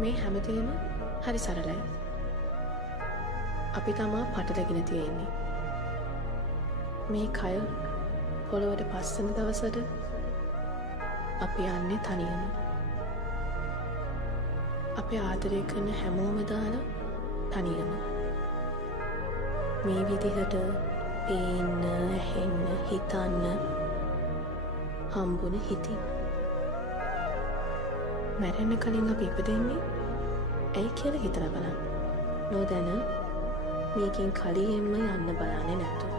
මේ හැමදේම හරි සරලයි. අපි තමා පටලගෙන තියෙන්නේ. මේ කය පොළොවට පස්සන දවසට අපි යන්නේ තනියම. අපි ආදරය කරන හැමෝම දාලා තනියම. මේ විදිහට පේන්න, ඇහෙන්න, හිතන්න හම්බුන හිතින්. මැරෙන්න කලින් අපි ඉපදෙන්නේ ඇයි කියලා හිතලා බලන්න. නොදැන මේකෙන් කලියෙන්ම යන්න බලන්නේ නැතුව.